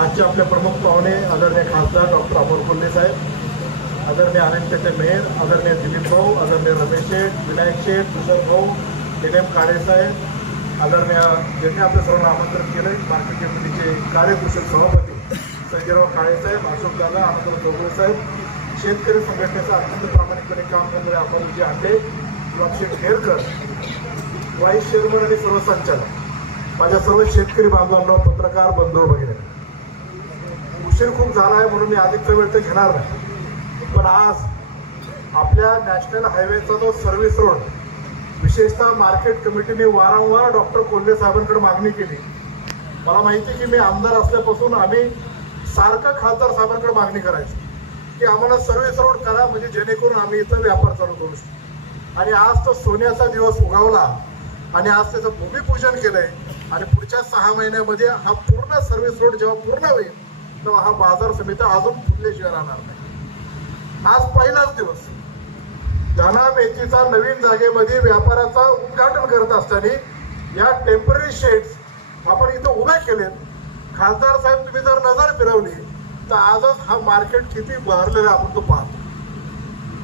आजचे आपले प्रमुख पाहुणे आदरणीय खासदार डॉक्टर अमोल कोल्हे साहेब आदरणीय अनंत तेथे मेहर आदरणीय दिलीप भाऊ आदरणीय रमेश शेठ विनायक शेठ तुषार भाऊ एन एम काळे साहेब आदरणीय ज्यांनी आपल्या सर्वांना आमंत्रण केलं मार्केट कमिटीचे कार्यकुशल सभापती संजयराव काळे साहेब अशोक दादा आनंदराव चौगुले साहेब शेतकरी संघटनेचं अत्यंत प्रामाणिकपणे काम करणारे आपण जे आहे लक्ष्मी खेरकर वाईस चेअरमन आणि सर्व संचालक माझ्या सर्व शेतकरी बांधवांना पत्रकार बंधू उशीर खूप झाला आहे म्हणून मी अधिकचा वेळ तर घेणार नाही. पण आज आपल्या नॅशनल हायवेचा जो सर्व्हिस रोड विशेषतः मार्केट कमिटीने वारंवार डॉक्टर कोल्हे साहेबांकडे मागणी केली. मला माहिती आहे की मी आमदार असल्यापासून आम्ही सारखं खासदार साहेबांकडे मागणी करायची की आम्हाला सर्व्हिस रोड करा म्हणजे जेणेकरून आम्ही इथं व्यापार चालू करू शकतो आणि आज तो सोन्याचा दिवस उगावला आणि आज त्याचं भूमिपूजन केलंय आणि पुढच्या सहा महिन्यामध्ये हा पूर्ण सर्व्हिस रोड जेव्हा पूर्ण होईल तेव्हा हा बाजार समिती अजून फुटल्याशिवाय राहणार नाही. आज पहिलाच दिवस. धना मेथीचा नवीन जागेमध्ये व्यापाराचा उद्घाटन करत असताना या टेंपररी शेड्स आपण इथं उभे केलेत. खासदार साहेब तुम्ही जर नजर फिरवली तर आजच हा मार्केट किती बहरलेला आपण तो पाहतो.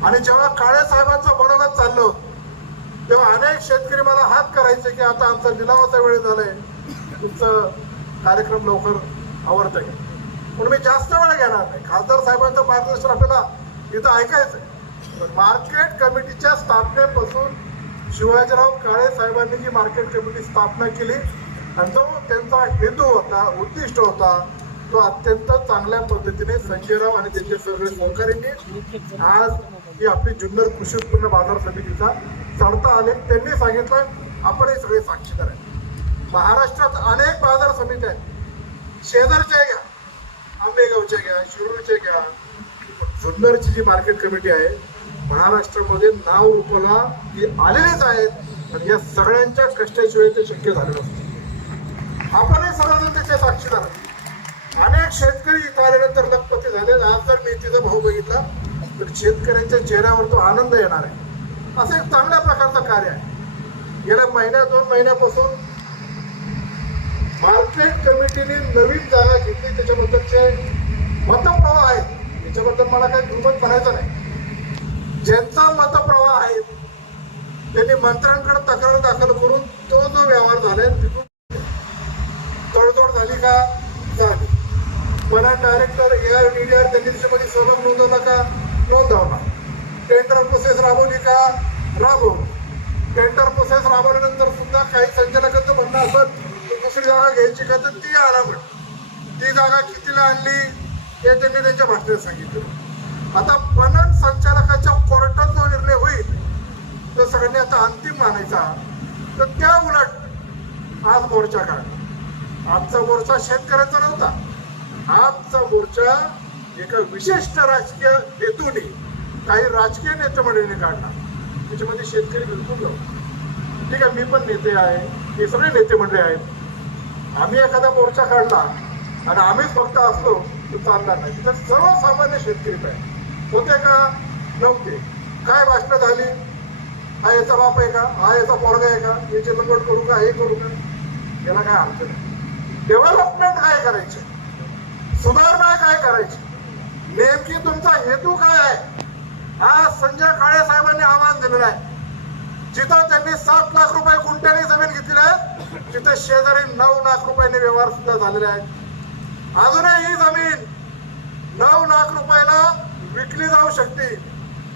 आणि जेव्हा काळे साहेबांचं मनोगत चाललं तेव्हा अनेक शेतकरी मला हात करायचे की आता आमचा लिलावाचा वेळ झालाय. तुमचं कार्यक्रम लवकर आवडतं म्हणून मी जास्त वेळ घेणार नाही. खासदार साहेबांचं मार्गदर्शन आपल्याला इथं ऐकायचं आहे मार्केट कमिटीच्या स्थापनेपासून शिवाजीराव काळे साहेबांनी जी मार्केट कमिटी स्थापना केली आणि जो त्यांचा हेतू होता उद्दिष्ट होता तो अत्यंत चांगल्या पद्धतीने संजयराव आणि त्यांचे सगळे सहकार्यांनी आज ही आपली जुन्नर कृषी उत्पन्न बाजार समितीचा चढता आले. त्यांनी सांगितलं आपण हे सगळे साक्षीदार आहे महाराष्ट्रात अनेक बाजार समित्या आहेत. शेजारच्या शिरूरचे घ्या जुन्नरची जी मार्केट कमिटी आहे महाराष्ट्रामध्ये नाव रूपाला ती आलेलेच आहेत. आणि या सगळ्यांच्या कष्टाशिवाय ते शक्य झालं नसतं. आपणही सर्वजण त्याचे साक्षीदार अनेक शेतकरी इथं आल्यानंतर लखपती झाले. आज जर मेथीचा भाऊ बघितला तर शेतकऱ्यांच्या चेहऱ्यावर तो आनंद येणार आहे. असं एक चांगल्या प्रकारचं कार्य आहे. गेल्या महिन्या दोन महिन्यापासून मार्केट कमिटीने नवीन जागा घेतली. त्याच्याबद्दलचे मतप्रवाह आहेत त्याच्याबद्दल मला काही दुर्मत करायचं नाही ज्यांचा मतप्रवाह आहे त्यांनी मंत्र्यांकडे तक्रार दाखल करून तो जो व्यवहार झालाय तिथून तडजोड झाली का? झाली. मला डायरेक्टर ए आर त्यांनी त्याच्यामध्ये सहभाग नोंदवला का? नोंदवला. टेंडर प्रोसेस राबवली का? राबवली. टेंडर प्रोसेस राबवल्यानंतर सुद्धा काही संचालकांचं म्हणणं असत दुसरी जागा घ्यायची का? तर ती आणा म्हण ती जागा कितीला आणली हे त्यांनी त्यांच्या भाषेत सांगितलं. आता पणन संचालकाच्या कोर्टात जो निर्णय होईल तो सगळ्यांनी आता अंतिम मानायचा. तर त्या उलट आज मोर्चा काढला. आजचा मोर्चा शेतकऱ्याचा नव्हता. आजचा मोर्चा एका विशिष्ट राजकीय हेतूने काही राजकीय नेतेमंडळीने काढला. त्याच्यामध्ये शेतकरी बिलकुल नव्हता. ठीक आहे मी पण नेते आहे. हे सगळे नेते मंडळी आहेत. आम्ही एखादा मोर्चा काढला आणि आम्हीच फक्त असलो तर चालणार नाही. तिथं सर्वसामान्य शेतकरी पाहिजे होते का? नव्हते. काय भाषणं झाली? हा याचा बाप आहे का? हा याचा पोरगा आहे का? याची लंगड करू का? हे करू का? याला काय अर्थ नाही. डेव्हलपमेंट काय करायचे? सुधारणा काय करायची? नेमकी तुमचा हेतू काय आहे? हा संजय काळे साहेबांनी आव्हान दिलेलं आहे. जिथं त्यांनी सात लाख रुपये गुंठ्याने जमीन घेतलेली आहे तिथं शेजारी नऊ लाख रुपयांनी व्यवहार सुद्धा झालेले आहेत. अजूनही ही जमीन नऊ लाख रुपयाला विकली जाऊ शकते.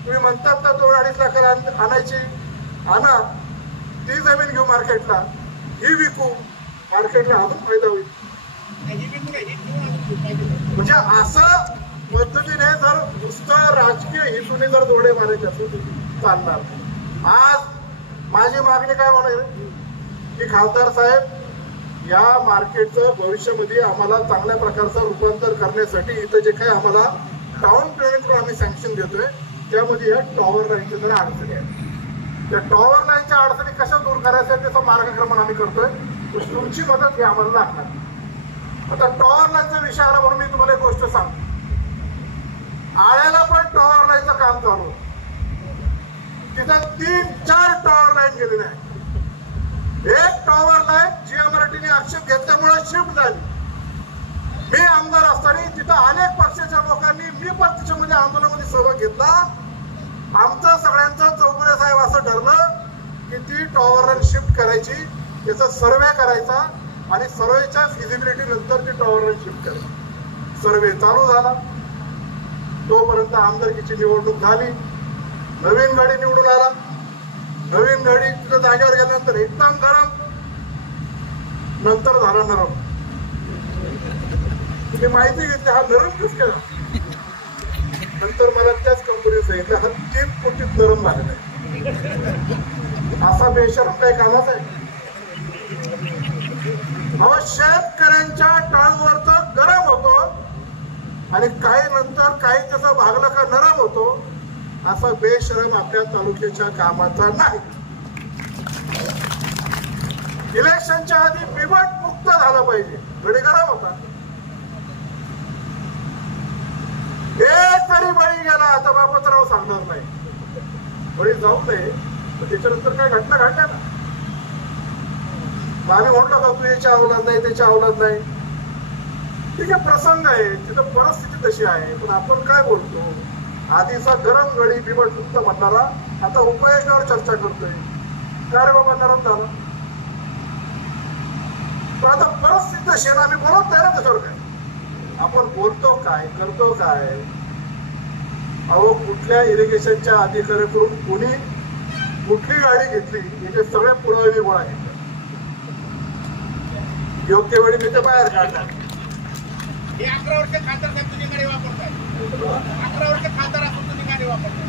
तुम्ही म्हणतात ना दोन अडीच लाख आणायची. आणा ती जमीन घेऊ मार्केटला. ही विकू मार्केटला अजून फायदा होईल. म्हणजे असं पद्धतीने जर नुसतं राजकीय हेतूने जर दोडे मारायचे असेल चालणार. आज माझी मागणी काय म्हणेल की खासदार साहेब या मार्केटचं भविष्यामध्ये आम्हाला चांगल्या प्रकारचं रूपांतर करण्यासाठी इथं जे काही आम्हाला टाउन प्लॅनिंग आम्ही सँक्शन देतोय त्यामध्ये या टॉवर लाईनच्या जरा अडचणी आहेत. त्या टॉवर लाईनच्या अडचणी कशा दूर करायच्या त्याचं मार्गक्रमण आम्ही करतोय. तुमची मदत ही आम्हाला लागणार. आता टॉवर लाईनचा विषय आला म्हणून मी तुम्हाला एक गोष्ट सांगतो. आळ्याला पण टॉवर लाईनचं काम चालू तिथं तीन चार टॉवर लाईन गेलेले आहे एक टॉवर लाईन जी मराठीने आक्षेप घेतल्यामुळे शिफ्ट झाली. मी आमदार असताना तिथं अनेक पक्षाच्या लोकांनी मी पण त्याच्यामध्ये आंदोलनामध्ये सहभाग घेतला. आमचं असं ठरलं की ती टॉवर शिफ्ट करायची त्याचा सर्वे करायचा आणि सर्वेच्या फिजिबिलिटी नंतर ती टॉवर शिफ्ट करायची. सर्वे चालू झाला. तोपर्यंत आमदारकीची निवडणूक झाली. नवीन गाडी निवडून आला. नवीन गाडी तिथं जागेवर गेल्यानंतर एकदम गरम. नंतर झाला नरम. तुम्ही माहिती घेतली हा नरम कस केला नंतर मला त्याच कंपनीत सांगितलं हा तीन कोटीत नरम झालेला आहे. असा बेशरम काही कामाचा आहे. शेतकऱ्यांच्या टाळूवरच गरम होतो आणि काही नंतर काही त्याचा भागला का नरम होतो असा बेशरम आपल्या तालुक्याच्या कामाचा नाही. इलेक्शनच्या आधी बिबट मुक्त झालं पाहिजे. गडी गरम होता. एक तरी बळी गेला आता बापतराव सांगणार नाही. बळी जाऊ नये पण त्याच्यानंतर काय घटना घडल्या ना मग आम्ही म्हणलो का तू याच्या आवलात नाही त्याच्या आवलात नाही. ठीक आहे प्रसंग आहे तिथं परिस्थिती तशी आहे पण आपण काय बोलतो? आधीचा गरम गडी बिबट मुक्त म्हणणारा आता उपयोगावर चर्चा करतोय. काय रे बाबा नरम झाला? पण आता परिस्थिती तशी आहे ना आम्ही बोलत नाही ना त्याच्यावर काय. आपण बोलतो काय करतो काय? अहो कुठल्या इरिगेशनच्या अधिकाऱ्याकडून कोणी कुठली गाडी घेतली याचे सगळे पुरावे मी गोळा घेतले. योग्य वेळी मी ते बाहेर काढणार. हे अकरा वर्ष खासदार साहेब तुझी गाडी वापरताय. अकरा वर्ष खासदार असून गाडी वापरताय.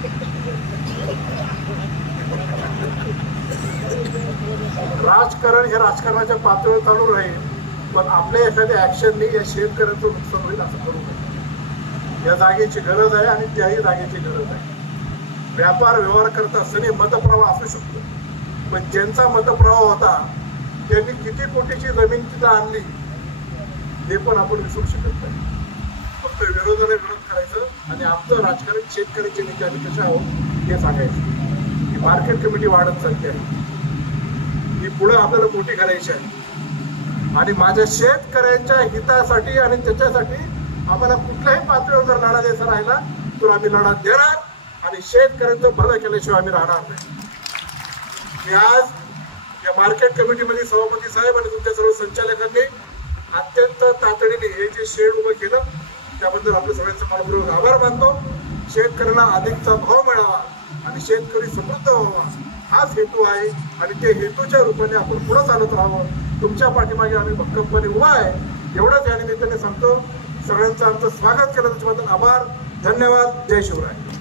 राजकारण हे राजकारणाच्या पातळीवर चालू राहील पण आपल्या एखाद्या ऍक्शनने या शेतकऱ्याचं नुकसान होईल असं करू या जागेची गरज आहे आणि त्याही जागेची गरज आहे. व्यापार व्यवहार करत असताना मतप्रवाह असू शकतो. पण ज्यांचा मतप्रवाह होता त्यांनी किती कोटीची जमीन तिथं आणली ते पण आपण विसरू शकत नाही. फक्त विरोधाला विरोध करायचं आणि आमचं राजकारण शेतकऱ्याचे नेते आम्ही कसे आहोत हे सांगायचं. ही मार्केट कमिटी वाढत चालली आहे. ही पुढं आपल्याला मोठी करायची आहे. आणि माझ्या शेतकऱ्यांच्या हितासाठी आणि त्याच्यासाठी आम्हाला कुठल्याही पातळीवर जर लढा द्यायचा राहिला तर आम्ही लढा देणार आणि शेतकऱ्यांचं भलं केल्याशिवाय आम्ही राहणार नाही. मी आज या मार्केट कमिटीमध्ये सभापती साहेब आणि तुमच्या सर्व संचालकांनी अत्यंत तातडीने हे जे शेड उभं केलं त्याबद्दल आपल्या सगळ्यांचा मनपूर्वक आभार मानतो. शेतकऱ्याला अधिकचा भाव मिळावा आणि शेतकरी समृद्ध व्हावा. हाच हेतू आहे आणि ते हेतूच्या रूपाने आपण पुढे चालत राहावं. तुमच्या पाठीमागे आम्ही भक्कमपणे उभा आहे. एवढंच या निमित्ताने सांगतो. सगळ्यांचं आमचं स्वागत केलं. त्याच्याबद्दल आभार. धन्यवाद. जय शिवराय.